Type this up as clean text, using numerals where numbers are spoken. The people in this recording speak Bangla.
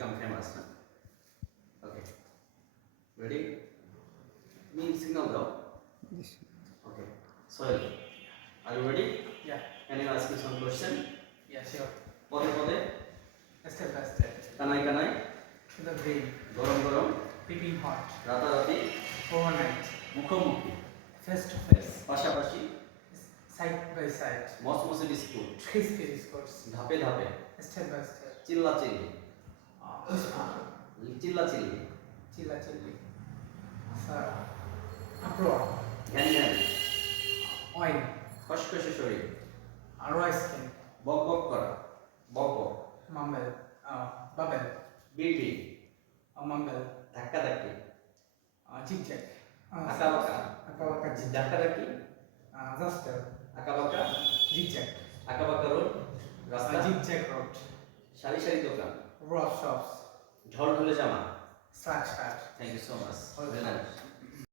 become famous. Huh? Okay. Ready? Me signal though. Yes. Okay. Soil. Are you ready? Yeah. Can you ask me some question? Yeah, sure. পদে পদে Step by step. Kanai Kanai To the brain. গরম গরম Piping hot. রাতারাতি Overnight. মুখোমুখি Face to face. পাশাপাশি Side by side. মসমসে বিস্কুট Crispy biscuits. ধাপে ধাপে Step by step. চিল্লা চিল্লি Whisper. চিল্লা চিল্লি Chilla chilli. Sir. Uproar. ঘ্যান ঘ্যান Oil. খসখসে শরীর Raw skin. বক বক করা বক বক Mumble. Bubble. বিড়বিড় Mumble. ধাক্কা ধাক্কি Zigzag. আঁকা বাঁকা Akawaka zigzag. ধাক্কা ধাক্কি Zaster. আঁকা বাঁকা Zigzag. আঁকা বাঁকা রোড রাস্তা Zigzag road. সারি সারি দোকান Row of shops. ঢলঢলে জামা Slack shirt. Thank you so much Welcome. Very nice